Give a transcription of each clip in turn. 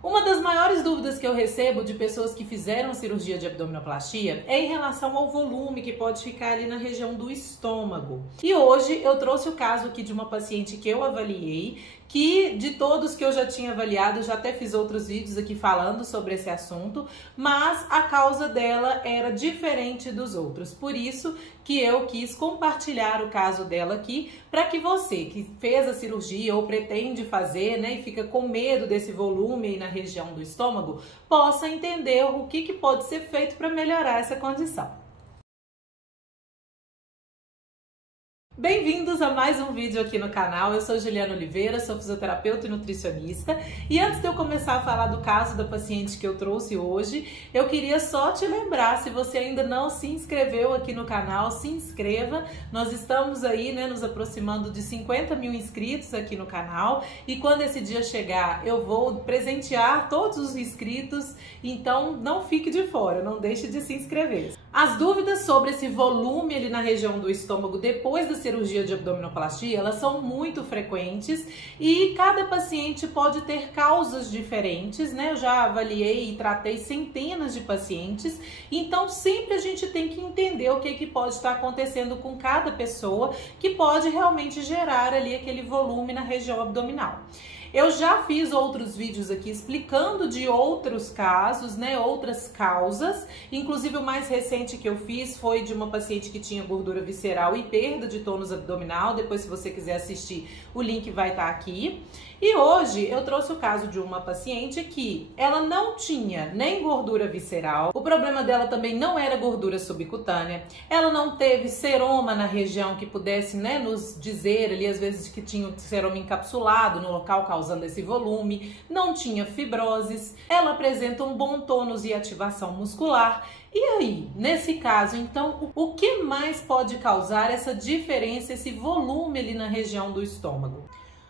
Uma das maiores dúvidas que eu recebo de pessoas que fizeram cirurgia de abdominoplastia é em relação ao volume que pode ficar ali na região do estômago. E hoje eu trouxe o caso aqui de uma paciente que eu avaliei, que de todos que eu já tinha avaliado, eu já até fiz outros vídeos aqui falando sobre esse assunto, mas a causa dela era diferente dos outros. Por isso que eu quis compartilhar o caso dela aqui, para que você que fez a cirurgia ou pretende fazer, né, e fica com medo desse volume aí na região do estômago, possa entender o que pode ser feito para melhorar essa condição. Bem-vindos a mais um vídeo aqui no canal. Eu sou Juliana Oliveira, sou fisioterapeuta e nutricionista. E antes de eu começar a falar do caso da paciente que eu trouxe hoje, eu queria só te lembrar, se você ainda não se inscreveu aqui no canal, se inscreva. Nós estamos aí, né, nos aproximando de 50 mil inscritos aqui no canal. E quando esse dia chegar, eu vou presentear todos os inscritos. Então não fique de fora, não deixe de se inscrever. As dúvidas sobre esse volume ali na região do estômago depois da cirurgia de abdominoplastia, elas são muito frequentes e cada paciente pode ter causas diferentes, né? Eu já avaliei e tratei centenas de pacientes, então sempre a gente tem que entender o que pode estar acontecendo com cada pessoa que pode realmente gerar ali aquele volume na região abdominal. Eu já fiz outros vídeos aqui explicando de outros casos, né, outras causas, inclusive o mais recente que eu fiz foi de uma paciente que tinha gordura visceral e perda de tônus abdominal. Depois, se você quiser assistir, o link vai estar aqui. E hoje eu trouxe o caso de uma paciente que ela não tinha nem gordura visceral, o problema dela também não era gordura subcutânea, ela não teve seroma na região que pudesse, né, nos dizer ali às vezes que tinha o seroma encapsulado no local causando esse volume, não tinha fibroses, ela apresenta um bom tônus e ativação muscular. E aí, nesse caso, então, o que mais pode causar essa diferença, esse volume ali na região do estômago?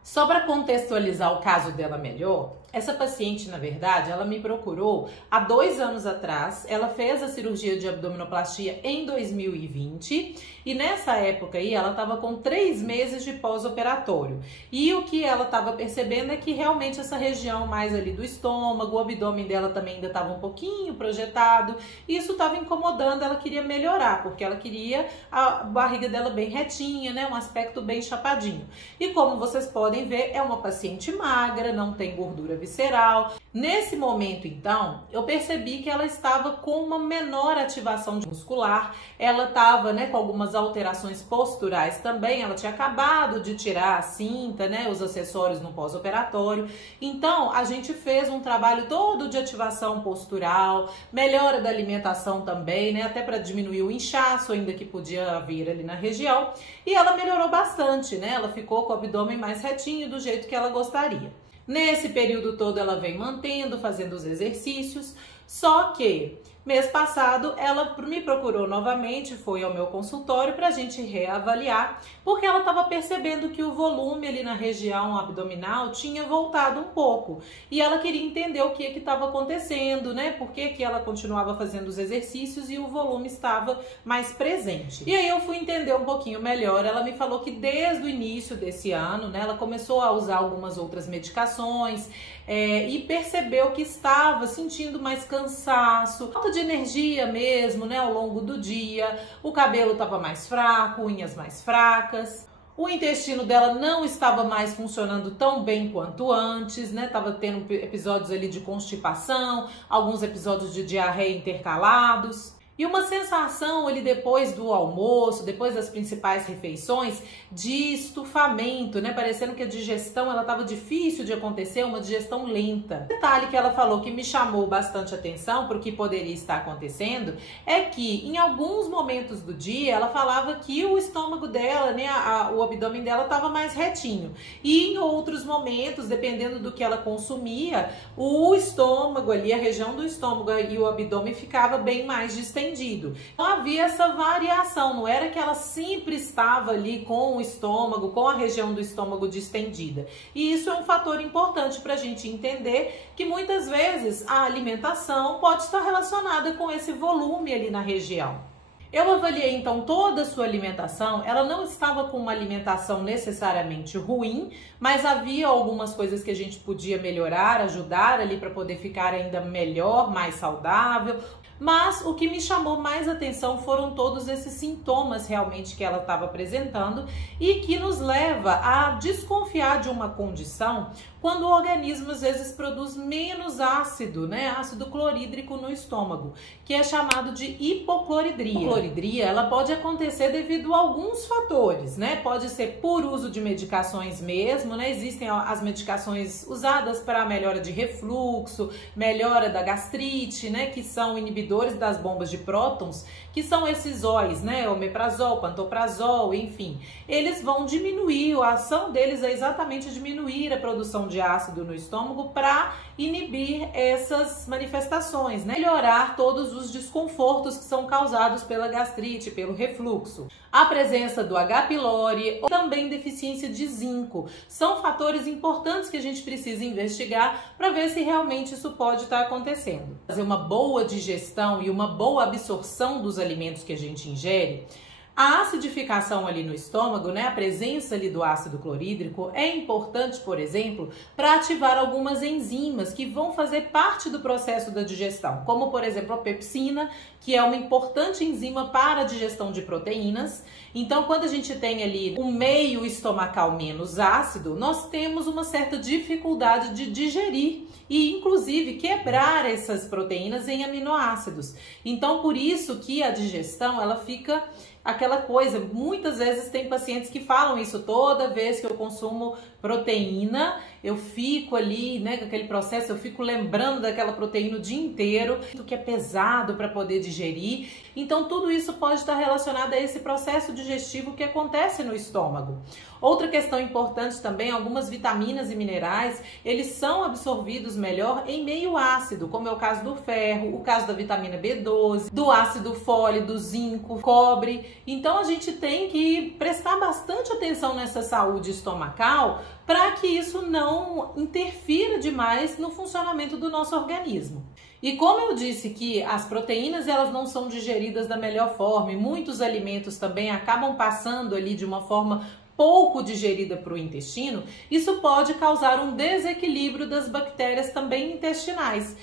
Só para contextualizar o caso dela melhor, essa paciente, na verdade, ela me procurou há 2 anos atrás. Ela fez a cirurgia de abdominoplastia em 2020 e nessa época aí ela estava com 3 meses de pós-operatório. E o que ela estava percebendo é que realmente essa região mais ali do estômago, o abdômen dela também ainda estava um pouquinho projetado. E isso estava incomodando, ela queria melhorar, porque ela queria a barriga dela bem retinha, né, um aspecto bem chapadinho. E como vocês podem ver, é uma paciente magra, não tem gordura visceral. Nesse momento, então, eu percebi que ela estava com uma menor ativação muscular, ela estava, né, com algumas alterações posturais também, ela tinha acabado de tirar a cinta, né, os acessórios no pós-operatório. Então, a gente fez um trabalho todo de ativação postural, melhora da alimentação também, né, até para diminuir o inchaço ainda que podia vir ali na região, e ela melhorou bastante, né, ela ficou com o abdômen mais retinho do jeito que ela gostaria. Nesse período todo ela vem mantendo, fazendo os exercícios, só que mês passado ela me procurou novamente, foi ao meu consultório para a gente reavaliar, porque ela estava percebendo que o volume ali na região abdominal tinha voltado um pouco e ela queria entender o que estava acontecendo, né? Por que ela continuava fazendo os exercícios e o volume estava mais presente. E aí eu fui entender um pouquinho melhor. Ela me falou que desde o início desse ano, né, ela começou a usar algumas outras medicações e percebeu que estava sentindo mais cansaço, falta de energia mesmo, né, ao longo do dia. O cabelo estava mais fraco, unhas mais fracas. O intestino dela não estava mais funcionando tão bem quanto antes, né? Tava tendo episódios ali de constipação, alguns episódios de diarreia intercalados. E uma sensação ali depois do almoço, depois das principais refeições, de estufamento, né? Parecendo que a digestão ela estava difícil de acontecer, uma digestão lenta. O detalhe que ela falou que me chamou bastante atenção para o que poderia estar acontecendo é que em alguns momentos do dia ela falava que o estômago dela, né, o abdômen dela estava mais retinho. E em outros momentos, dependendo do que ela consumia, o estômago ali, a região do estômago e o abdômen ficava bem mais distendido. Então havia essa variação, não era que ela sempre estava ali com o estômago, com a região do estômago distendida. E isso é um fator importante para a gente entender que muitas vezes a alimentação pode estar relacionada com esse volume ali na região. Eu avaliei então toda a sua alimentação, ela não estava com uma alimentação necessariamente ruim, mas havia algumas coisas que a gente podia melhorar, ajudar ali para poder ficar ainda melhor, mais saudável. Mas o que me chamou mais atenção foram todos esses sintomas realmente que ela estava apresentando e que nos leva a desconfiar de uma condição quando o organismo às vezes produz menos ácido, né? Ácido clorídrico no estômago, que é chamado de hipocloridria. A hipocloridria, ela pode acontecer devido a alguns fatores, né? Pode ser por uso de medicações mesmo, né? Existem as medicações usadas para a melhora de refluxo, melhora da gastrite, né? Que são inibidores das bombas de prótons, que são esses óis, né? Omeprazol, pantoprazol, enfim. Eles vão diminuir, a ação deles é exatamente diminuir a produção de ácido no estômago para inibir essas manifestações, né? Melhorar todos os desconfortos que são causados pela gastrite, pelo refluxo. A presença do H. pylori ou também deficiência de zinco são fatores importantes que a gente precisa investigar para ver se realmente isso pode estar acontecendo. Fazer uma boa digestão e uma boa absorção dos alimentos que a gente ingere. A acidificação ali no estômago, né, a presença ali do ácido clorídrico é importante, por exemplo, para ativar algumas enzimas que vão fazer parte do processo da digestão, como por exemplo a pepsina, que é uma importante enzima para a digestão de proteínas. Então, quando a gente tem ali um meio estomacal menos ácido, nós temos uma certa dificuldade de digerir e inclusive quebrar essas proteínas em aminoácidos. Então, por isso que a digestão ela fica aquela coisa, muitas vezes tem pacientes que falam isso, toda vez que eu consumo proteína, eu fico ali, né, com aquele processo, eu fico lembrando daquela proteína o dia inteiro, que é pesado para poder digerir. Então tudo isso pode estar relacionado a esse processo digestivo que acontece no estômago. Outra questão importante também, algumas vitaminas e minerais, eles são absorvidos melhor em meio ácido, como é o caso do ferro, o caso da vitamina B12, do ácido fólico, do zinco, cobre. Então a gente tem que prestar bastante atenção nessa saúde estomacal para que isso não interfira demais no funcionamento do nosso organismo. E como eu disse que as proteínas elas não são digeridas da melhor forma e muitos alimentos também acabam passando ali de uma forma pouco digerida para o intestino, isso pode causar um desequilíbrio das bactérias também intestinais,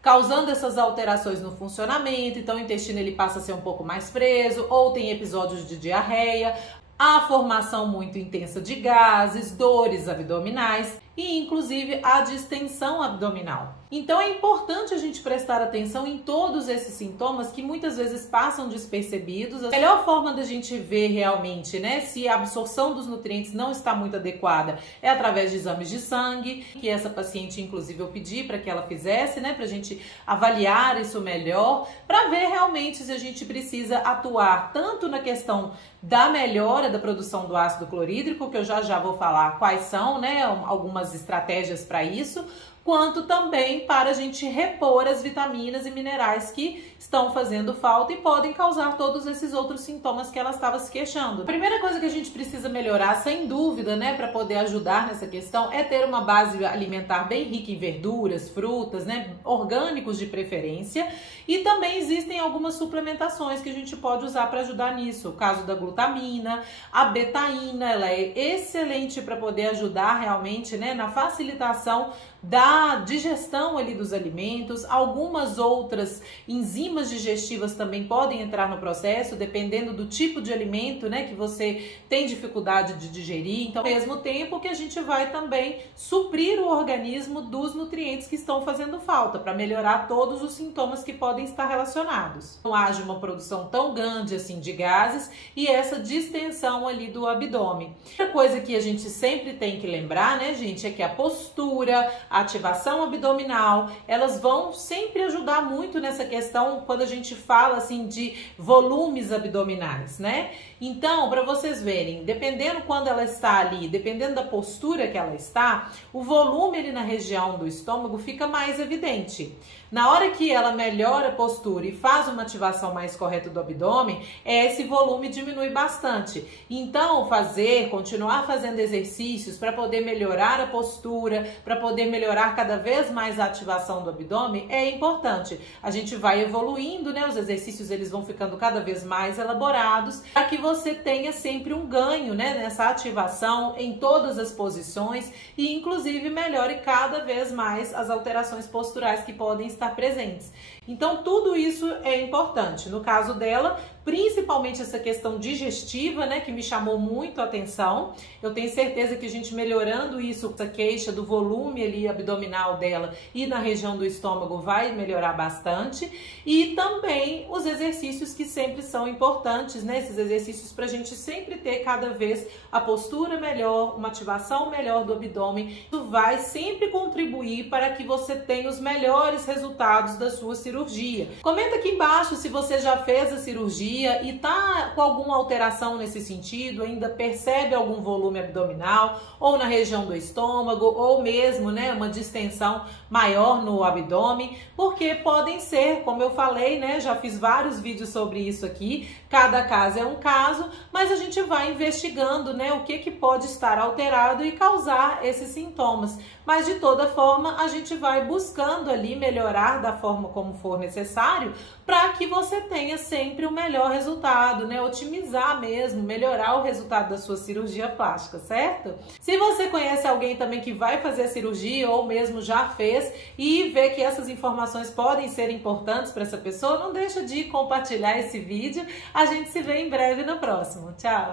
causando essas alterações no funcionamento. Então o intestino ele passa a ser um pouco mais preso ou tem episódios de diarreia, a formação muito intensa de gases, dores abdominais e inclusive a distensão abdominal. Então é importante a gente prestar atenção em todos esses sintomas que muitas vezes passam despercebidos. A melhor forma da gente ver realmente, né, se a absorção dos nutrientes não está muito adequada é através de exames de sangue, que essa paciente inclusive eu pedi para que ela fizesse, né, para a gente avaliar isso melhor, para ver realmente se a gente precisa atuar tanto na questão da melhora da produção do ácido clorídrico, que eu já vou falar quais são, né, algumas estratégias para isso, quanto também para a gente repor as vitaminas e minerais que estão fazendo falta e podem causar todos esses outros sintomas que ela estava se queixando. A primeira coisa que a gente precisa melhorar, sem dúvida, né, para poder ajudar nessa questão, é ter uma base alimentar bem rica em verduras, frutas, né, orgânicos de preferência, e também existem algumas suplementações que a gente pode usar para ajudar nisso. O caso da glutamina, a betaína, ela é excelente para poder ajudar realmente, né, na facilitação da digestão ali dos alimentos. Algumas outras enzimas digestivas também podem entrar no processo, dependendo do tipo de alimento, né, que você tem dificuldade de digerir. Então, ao mesmo tempo que a gente vai também suprir o organismo dos nutrientes que estão fazendo falta, para melhorar todos os sintomas que podem estar relacionados. Não haja uma produção tão grande assim de gases e essa distensão ali do abdômen. Outra coisa que a gente sempre tem que lembrar, né, gente, é que a postura, a ativação abdominal, elas vão sempre ajudar muito nessa questão quando a gente fala assim de volumes abdominais, né? Então, para vocês verem, dependendo quando ela está ali, dependendo da postura que ela está, o volume ali na região do estômago fica mais evidente. Na hora que ela melhora a postura e faz uma ativação mais correta do abdômen, esse volume diminui bastante. Então, continuar fazendo exercícios para poder melhorar a postura, para poder melhorar melhorar cada vez mais a ativação do abdômen, é importante. A gente vai evoluindo, né? Os exercícios eles vão ficando cada vez mais elaborados para que você tenha sempre um ganho, né? Nessa ativação em todas as posições e inclusive melhore cada vez mais as alterações posturais que podem estar presentes. Então tudo isso é importante. No caso dela, principalmente essa questão digestiva, né, que me chamou muito a atenção. Eu tenho certeza que a gente melhorando isso, essa queixa do volume ali abdominal dela e na região do estômago vai melhorar bastante. E também os exercícios que sempre são importantes, né, esses exercícios para a gente sempre ter cada vez a postura melhor, uma ativação melhor do abdômen. Isso vai sempre contribuir para que você tenha os melhores resultados da sua cirurgia. Comenta aqui embaixo se você já fez a cirurgia e tá com alguma alteração nesse sentido, ainda percebe algum volume abdominal ou na região do estômago ou mesmo, né, uma distensão maior no abdômen, porque podem ser, como eu falei, né, já fiz vários vídeos sobre isso aqui, cada caso é um caso, mas a gente vai investigando, né, o que pode estar alterado e causar esses sintomas. Mas de toda forma, a gente vai buscando ali melhorar da forma como for necessário para que você tenha sempre o melhor resultado, né? Otimizar mesmo, melhorar o resultado da sua cirurgia plástica, certo? Se você conhece alguém também que vai fazer a cirurgia ou mesmo já fez e vê que essas informações podem ser importantes para essa pessoa, não deixa de compartilhar esse vídeo. A gente se vê em breve no próximo. Tchau!